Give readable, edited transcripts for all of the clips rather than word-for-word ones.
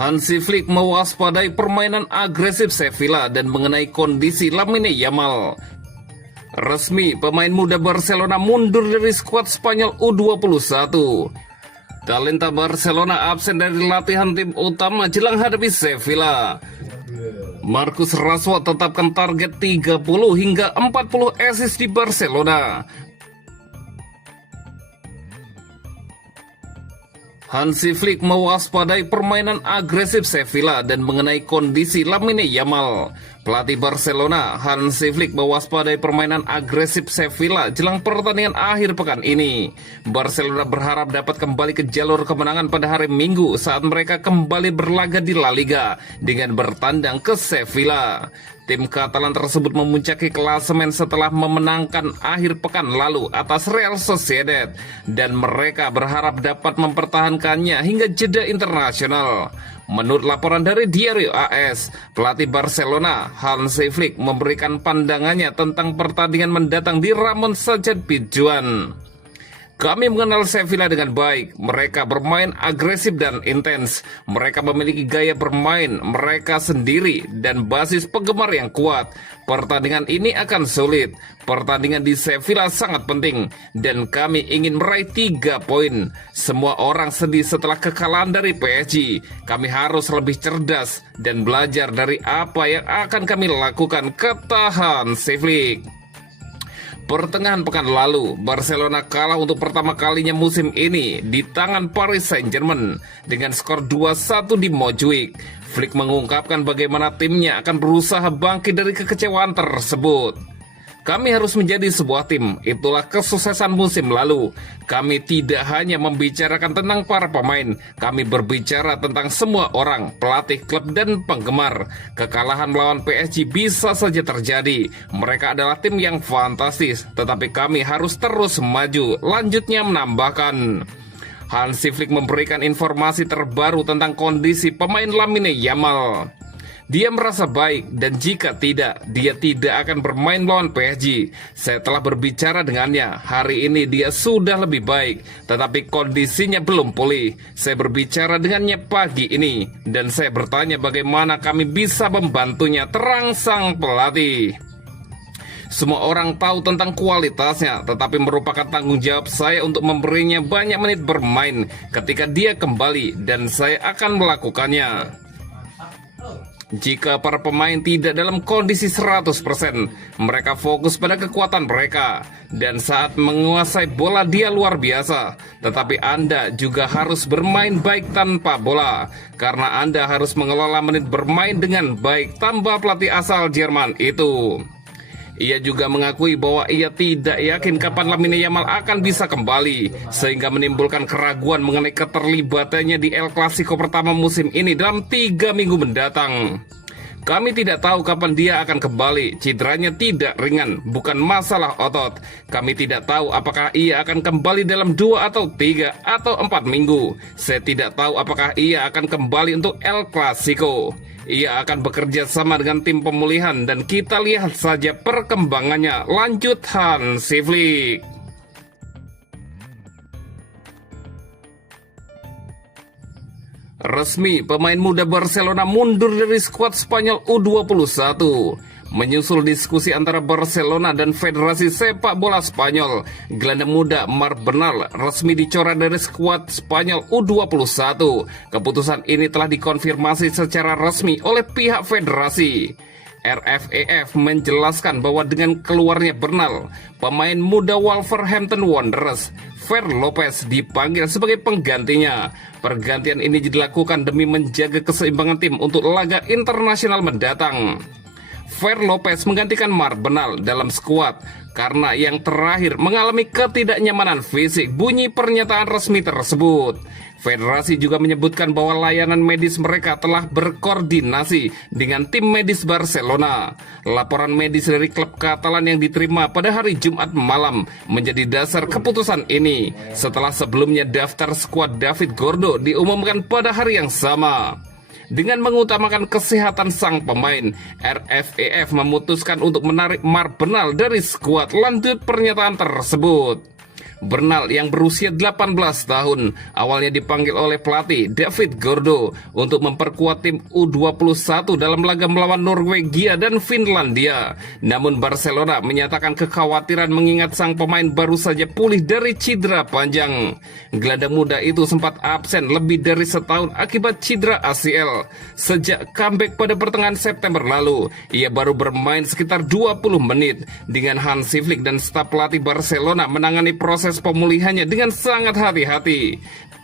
Hansi Flick mewaspadai permainan agresif Sevilla dan mengenai kondisi Lamine Yamal. Resmi, pemain muda Barcelona mundur dari skuad Spanyol U21. Talenta Barcelona absen dari latihan tim utama jelang hadapi Sevilla. Marcus Rashford tetapkan target 30 hingga 40 assist di Barcelona. Hansi Flick mewaspadai permainan agresif Sevilla dan mengenai kondisi Lamine Yamal. Pelatih Barcelona, Hansi Flick mewaspadai permainan agresif Sevilla jelang pertandingan akhir pekan ini. Barcelona berharap dapat kembali ke jalur kemenangan pada hari Minggu saat mereka kembali berlaga di La Liga dengan bertandang ke Sevilla. Tim Katalan tersebut memuncaki klasemen setelah memenangkan akhir pekan lalu atas Real Sociedad dan mereka berharap dapat mempertahankannya hingga jeda internasional. Menurut laporan dari Diario AS, pelatih Barcelona, Hansi Flick memberikan pandangannya tentang pertandingan mendatang di Ramon Sánchez Pizjuan. Kami mengenal Sevilla dengan baik, mereka bermain agresif dan intens, mereka memiliki gaya bermain mereka sendiri dan basis penggemar yang kuat. Pertandingan ini akan sulit, pertandingan di Sevilla sangat penting, dan kami ingin meraih 3 poin. Semua orang sedih setelah kekalahan dari PSG, kami harus lebih cerdas dan belajar dari apa yang akan kami lakukan, kata Hansi Flick. Pertengahan pekan lalu, Barcelona kalah untuk pertama kalinya musim ini di tangan Paris Saint-Germain dengan skor 2-1 di Montjuic. Flick mengungkapkan bagaimana timnya akan berusaha bangkit dari kekecewaan tersebut. Kami harus menjadi sebuah tim, itulah kesuksesan musim lalu. Kami tidak hanya membicarakan tentang para pemain, kami berbicara tentang semua orang, pelatih klub dan penggemar. Kekalahan melawan PSG bisa saja terjadi. Mereka adalah tim yang fantastis, tetapi kami harus terus maju, lanjutnya menambahkan. Hansi Flick memberikan informasi terbaru tentang kondisi pemain Lamine Yamal. Dia merasa baik dan jika tidak, dia tidak akan bermain melawan PSG. Saya telah berbicara dengannya, hari ini dia sudah lebih baik, tetapi kondisinya belum pulih. Saya berbicara dengannya pagi ini, dan saya bertanya bagaimana kami bisa membantunya, terang sang pelatih. Semua orang tahu tentang kualitasnya, tetapi merupakan tanggung jawab saya untuk memberinya banyak menit bermain ketika dia kembali, dan saya akan melakukannya. Jika para pemain tidak dalam kondisi 100%, mereka fokus pada kekuatan mereka. Dan saat menguasai bola dia luar biasa. Tetapi Anda juga harus bermain baik tanpa bola. Karena Anda harus mengelola menit bermain dengan baik, tambah pelatih asal Jerman itu. Ia juga mengakui bahwa ia tidak yakin kapan Lamine Yamal akan bisa kembali, sehingga menimbulkan keraguan mengenai keterlibatannya di El Clasico pertama musim ini dalam 3 minggu mendatang. Kami tidak tahu kapan dia akan kembali, cederanya tidak ringan, bukan masalah otot. Kami tidak tahu apakah ia akan kembali dalam 2 atau 3 atau 4 minggu. Saya tidak tahu apakah ia akan kembali untuk El Clasico. Ia akan bekerja sama dengan tim pemulihan dan kita lihat saja perkembangannya, lanjut Hansi Flick. Resmi, pemain muda Barcelona mundur dari skuad Spanyol U21. Menyusul diskusi antara Barcelona dan Federasi Sepak Bola Spanyol, gelandang muda Marc Bernal resmi dicoret dari skuad Spanyol U21. Keputusan ini telah dikonfirmasi secara resmi oleh pihak federasi. RFEF menjelaskan bahwa dengan keluarnya Bernal, pemain muda Wolverhampton Wanderers, Fer Lopez dipanggil sebagai penggantinya. Pergantian ini dilakukan demi menjaga keseimbangan tim untuk laga internasional mendatang. Fer Lopez menggantikan Marc Bernal dalam skuad karena yang terakhir mengalami ketidaknyamanan fisik, bunyi pernyataan resmi tersebut. Federasi juga menyebutkan bahwa layanan medis mereka telah berkoordinasi dengan tim medis Barcelona. Laporan medis dari klub Katalan yang diterima pada hari Jumat malam menjadi dasar keputusan ini, setelah sebelumnya daftar skuad David Gordo diumumkan pada hari yang sama. Dengan mengutamakan kesehatan sang pemain, RFEF memutuskan untuk menarik Marc Bernal dari skuad, lanjut pernyataan tersebut. Bernal yang berusia 18 tahun awalnya dipanggil oleh pelatih David Gordo untuk memperkuat tim U21 dalam laga melawan Norwegia dan Finlandia. Namun Barcelona menyatakan kekhawatiran mengingat sang pemain baru saja pulih dari cedera panjang. Gelandang muda itu sempat absen lebih dari setahun akibat cedera ACL. Sejak comeback pada pertengahan September lalu, ia baru bermain sekitar 20 menit. Dengan Hansi Flick dan staf pelatih Barcelona menangani proses pemulihannya dengan sangat hati-hati.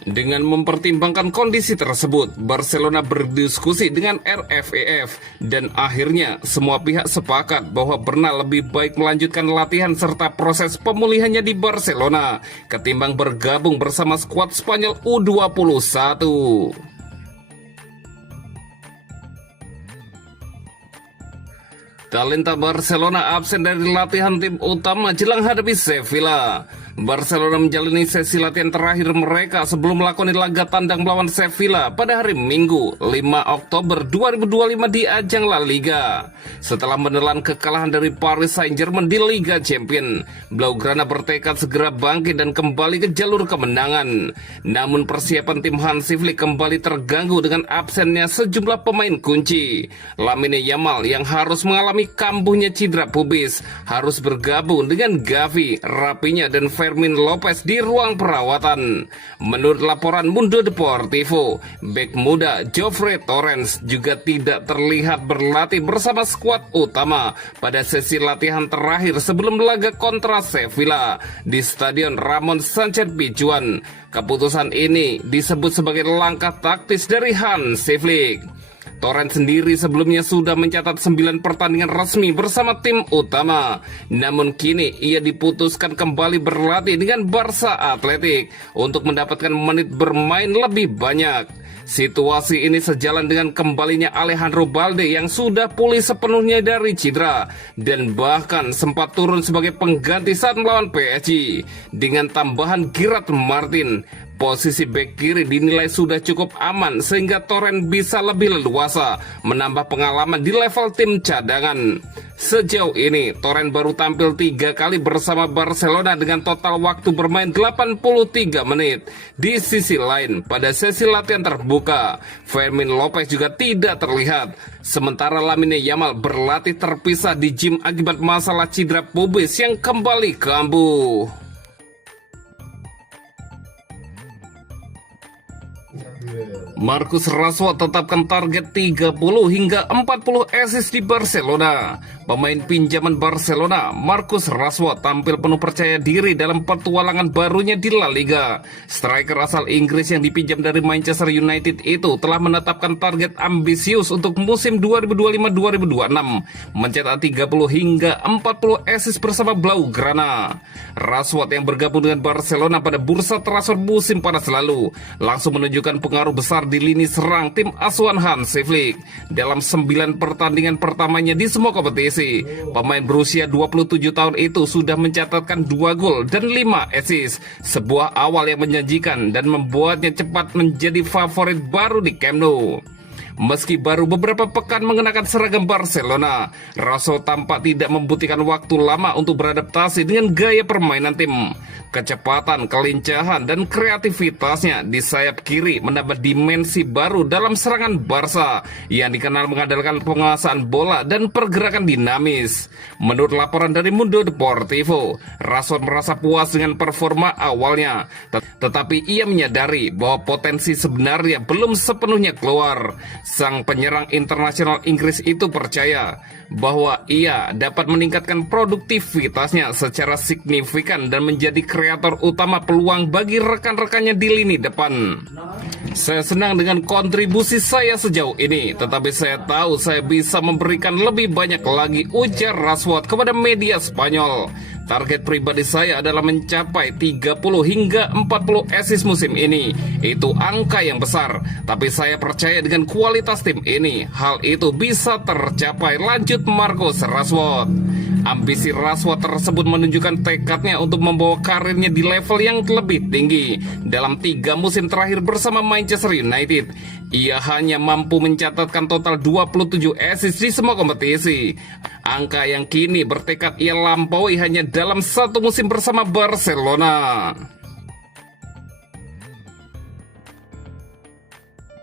Dengan mempertimbangkan kondisi tersebut, Barcelona berdiskusi dengan RFEF dan akhirnya semua pihak sepakat bahwa Bernal lebih baik melanjutkan latihan serta proses pemulihannya di Barcelona ketimbang bergabung bersama skuad Spanyol U21. Talenta Barcelona absen dari latihan tim utama jelang hadapi Sevilla. Barcelona menjalani sesi latihan terakhir mereka sebelum melakoni laga tandang melawan Sevilla pada hari Minggu 5 Oktober 2025 di ajang La Liga. Setelah menelan kekalahan dari Paris Saint-Germain di Liga Champions, Blaugrana bertekad segera bangkit dan kembali ke jalur kemenangan. Namun persiapan tim Hansi Flick kembali terganggu dengan absennya sejumlah pemain kunci. Lamine Yamal yang harus mengalami kambuhnya cedera pubis harus bergabung dengan Gavi, Rafinha dan Fermin Lopez di ruang perawatan. Menurut laporan Mundo Deportivo, bek muda Geoffrey Torrens juga tidak terlihat berlatih bersama skuad utama pada sesi latihan terakhir sebelum laga kontra Sevilla di Stadion Ramon Sanchez Pizjuan. Keputusan ini disebut sebagai langkah taktis dari Hansi Flick. Torrens sendiri sebelumnya sudah mencatat 9 pertandingan resmi bersama tim utama. Namun kini ia diputuskan kembali berlatih dengan Barca Athletic untuk mendapatkan menit bermain lebih banyak. Situasi ini sejalan dengan kembalinya Alejandro Balde yang sudah pulih sepenuhnya dari cedera dan bahkan sempat turun sebagai pengganti saat melawan PSG. Dengan tambahan Gerard Martin, posisi bek kiri dinilai sudah cukup aman sehingga Torrens bisa lebih leluasa menambah pengalaman di level tim cadangan. Sejauh ini, Torrens baru tampil 3 kali bersama Barcelona dengan total waktu bermain 83 menit. Di sisi lain, pada sesi latihan terbuka, Fermin Lopez juga tidak terlihat. Sementara Lamine Yamal berlatih terpisah di gym akibat masalah cedera pubis yang kembali kambuh. Marcus Rashford tetapkan target 30 hingga 40 assist di Barcelona. Pemain pinjaman Barcelona, Marcus Rashford tampil penuh percaya diri dalam petualangan barunya di La Liga. Striker asal Inggris yang dipinjam dari Manchester United itu telah menetapkan target ambisius untuk musim 2025-2026, mencetak 30 hingga 40 assist bersama Blaugrana. Rashford yang bergabung dengan Barcelona pada bursa transfer musim panas lalu langsung menunjukkan pengaruh besar di lini serang tim asuhan Hansi Flick. Dalam 9 pertandingan pertamanya di semua kompetisi, pemain berusia 27 tahun itu sudah mencatatkan 2 gol dan 5 assist, sebuah awal yang menjanjikan dan membuatnya cepat menjadi favorit baru di Camp Nou. Meski baru beberapa pekan mengenakan seragam Barcelona, Rashford tampak tidak membutuhkan waktu lama untuk beradaptasi dengan gaya permainan tim. Kecepatan, kelincahan, dan kreativitasnya di sayap kiri menambah dimensi baru dalam serangan Barca yang dikenal mengandalkan penguasaan bola dan pergerakan dinamis. Menurut laporan dari Mundo Deportivo, Rashford merasa puas dengan performa awalnya, tetapi ia menyadari bahwa potensi sebenarnya belum sepenuhnya keluar. Sang penyerang internasional Inggris itu percaya bahwa ia dapat meningkatkan produktivitasnya secara signifikan dan menjadi kreator utama peluang bagi rekan-rekannya di lini depan. Saya senang dengan kontribusi saya sejauh ini, tetapi saya tahu saya bisa memberikan lebih banyak lagi, ujar Rashford kepada media Spanyol. Target pribadi saya adalah mencapai 30 hingga 40 assist musim ini. Itu angka yang besar, tapi saya percaya dengan kualitas tim ini, hal itu bisa tercapai, lanjut Marcus Rashford. Ambisi Rashford tersebut menunjukkan tekadnya untuk membawa karirnya di level yang lebih tinggi. Dalam 3 musim terakhir bersama Manchester United, ia hanya mampu mencatatkan total 27 assist di semua kompetisi. Angka yang kini bertekad ia lampaui hanya dalam satu musim bersama Barcelona.